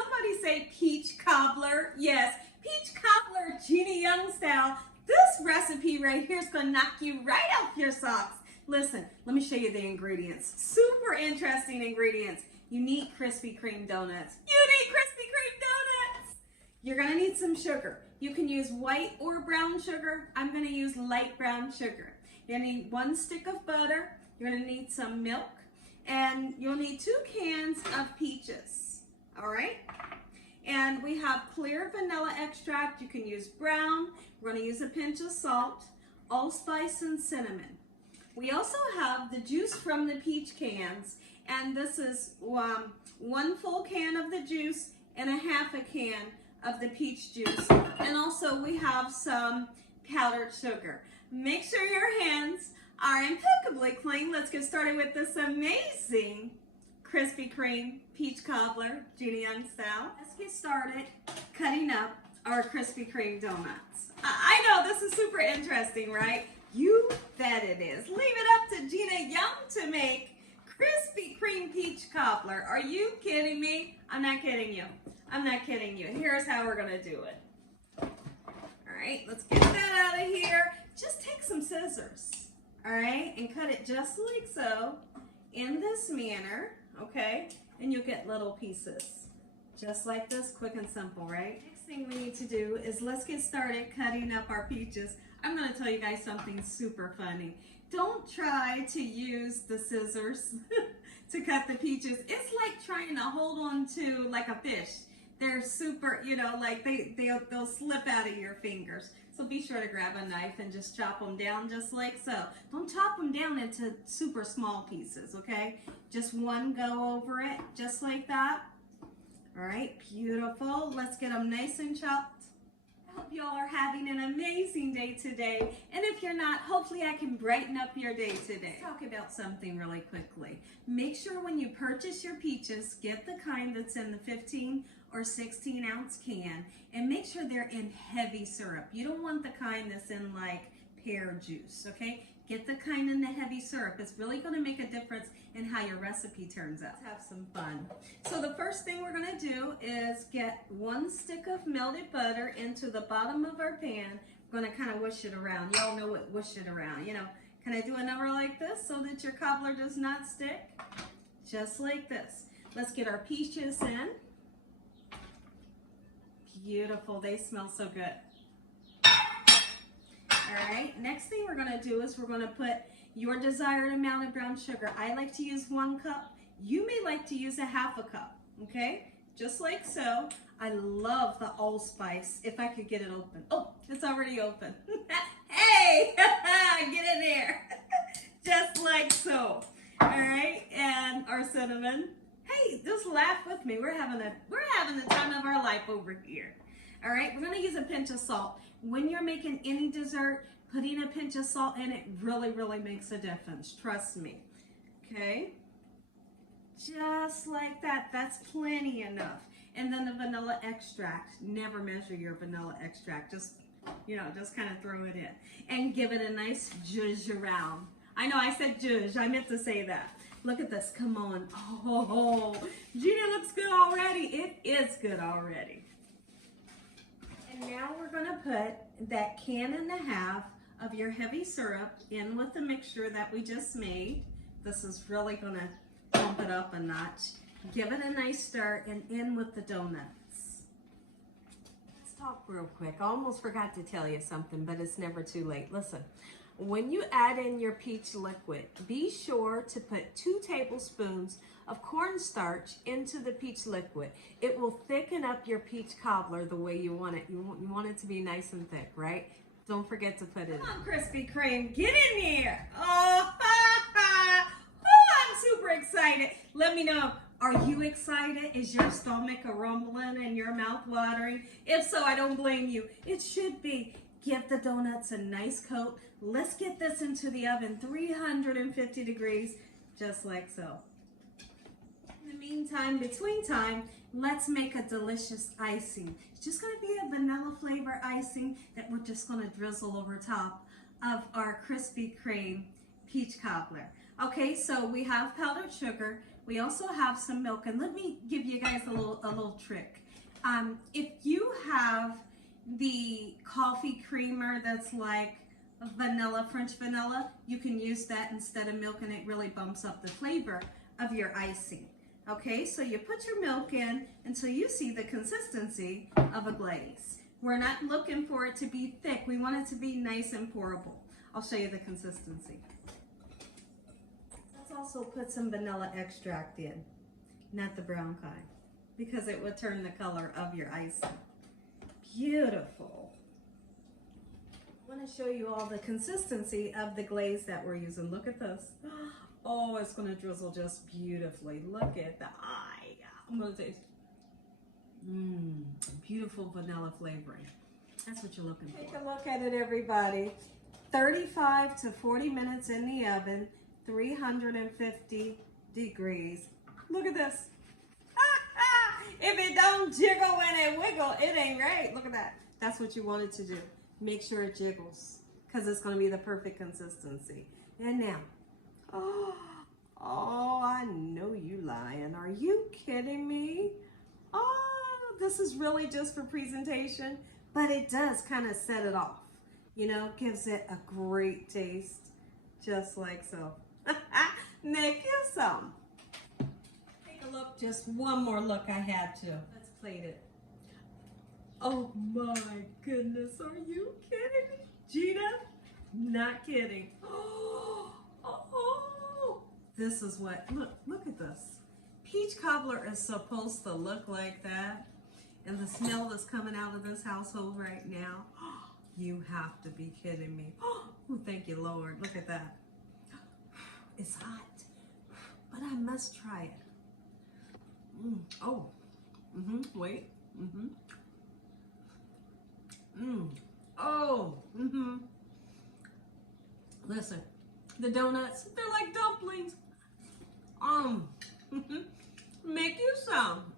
somebody say peach cobbler? Yes, peach cobbler, Gina Young style. This recipe right here is going to knock you right off your socks. Listen, let me show you the ingredients. Super interesting ingredients. You need Krispy Kreme donuts. You need Krispy Kreme donuts. You're going to need some sugar. You can use white or brown sugar. I'm going to use light brown sugar. You'll need 1 stick of butter. You're going to need some milk. And you'll need 2 cans of peaches. All right? And we have clear vanilla extract. You can use brown. We're going to use a pinch of salt, allspice, and cinnamon. We also have the juice from the peach cans, and this is 1 full can of the juice and a half a can of the peach juice. And also we have some powdered sugar. Make sure your hands are impeccably clean. Let's get started with this amazing Krispy Kreme peach cobbler, Gina Young style. Let's get started cutting up our Krispy Kreme donuts. I know this is super interesting, right? You bet it is. Leave it up to Gina Young to make Krispy Kreme peach cobbler. Are you kidding me? I'm not kidding you. I'm not kidding you. Here's how we're gonna do it. All right, let's get that out of here. Just take some scissors, all right, and cut it just like so, in this manner, okay? And you'll get little pieces, just like this, quick and simple, right? Next thing we need to do is let's get started cutting up our peaches. I'm gonna tell you guys something super funny. Don't try to use the scissors to cut the peaches. It's like trying to hold on to like a fish. They're super, you know, like they'll slip out of your fingers. So be sure to grab a knife and just chop them down just like so. Don't chop them down into super small pieces, okay? Just one go over it, just like that. All right, beautiful. Let's get them nice and chopped. I hope y'all are having an amazing day today. And if you're not, hopefully I can brighten up your day today. Let's talk about something really quickly. Make sure when you purchase your peaches, get the kind that's in the 15 or 16 ounce can, and make sure they're in heavy syrup. You don't want the kind that's in like pear juice, okay? Get the kind in the heavy syrup. It's really gonna make a difference in how your recipe turns out. Let's have some fun. So the first thing we're gonna do is get 1 stick of melted butter into the bottom of our pan. We're gonna kind of whoosh it around. Y'all know what whoosh it around, you know. Can I do a number like this so that your cobbler does not stick? Just like this. Let's get our peaches in. Beautiful, they smell so good. All right, next thing we're gonna do is we're gonna put your desired amount of brown sugar. I like to use 1 cup. You may like to use a half a cup, okay? Just like so. I love the allspice, if I could get it open. Oh, it's already open. Hey, get in there. Just like so. All right, and our cinnamon. Hey, just laugh with me. We're having the time of our life over here. All right, we're gonna use a pinch of salt. When you're making any dessert, putting a pinch of salt in it really, really makes a difference. Trust me. Okay, just like that. That's plenty enough. And then the vanilla extract. Never measure your vanilla extract. Just, you know, just kind of throw it in and give it a nice zhuzh around. I know I said zhuzh. I meant to say that. Look at this, come on. Oh, Gina looks good already. It is good already. And now we're gonna put that 1.5 cans of your heavy syrup in with the mixture that we just made. This is really gonna bump it up a notch. Give it a nice stir and in with the donuts. Let's talk real quick. I almost forgot to tell you something, but it's never too late. Listen. When you add in your peach liquid, be sure to put 2 tablespoons of cornstarch into the peach liquid. It will thicken up your peach cobbler the way you want it. You want it to be nice and thick, right? Don't forget to put it in. Come on, Krispy Kreme, get in here. Oh, I'm super excited. Let me know, are you excited? Is your stomach a rumbling and your mouth watering? If so, I don't blame you. It should be. Give the donuts a nice coat. Let's get this into the oven, 350 degrees, just like so. In the meantime, between time, let's make a delicious icing. It's just gonna be a vanilla flavor icing that we're just gonna drizzle over top of our Krispy Kreme peach cobbler. Okay, so we have powdered sugar. We also have some milk, and let me give you guys a little trick. If you have the coffee creamer that's like vanilla, French vanilla, you can use that instead of milk, and it really bumps up the flavor of your icing. Okay, so you put your milk in until you see the consistency of a glaze. We're not looking for it to be thick. We want it to be nice and pourable. I'll show you the consistency. Let's also put some vanilla extract in, not the brown kind, because it would turn the color of your icing. Beautiful. I want to show you all the consistency of the glaze that we're using. Look at this. Oh, it's going to drizzle just beautifully. Look at the eye. I'm going to taste. Beautiful vanilla flavoring. That's what you're looking for. Take a look at it, everybody. 35 to 40 minutes in the oven, 350 degrees. Look at this. If it don't jiggle and it wiggle, it ain't right. Look at that. That's what you want it to do. Make sure it jiggles, because it's going to be the perfect consistency. And now, oh, I know you lying. Are you kidding me? Oh, this is really just for presentation, but it does kind of set it off. You know, gives it a great taste, just like so. Make you some. Take a look, just one more look I had to. Let's plate it. Oh my goodness, are you kidding me? Gina? Not kidding. Oh, this is what, look at this. Peach cobbler is supposed to look like that. And the smell that's coming out of this household right now, you have to be kidding me. Oh, thank you, Lord. Look at that. It's hot, but I must try it. Oh, wait. Oh, Listen, the donuts, they're like dumplings. Make you some.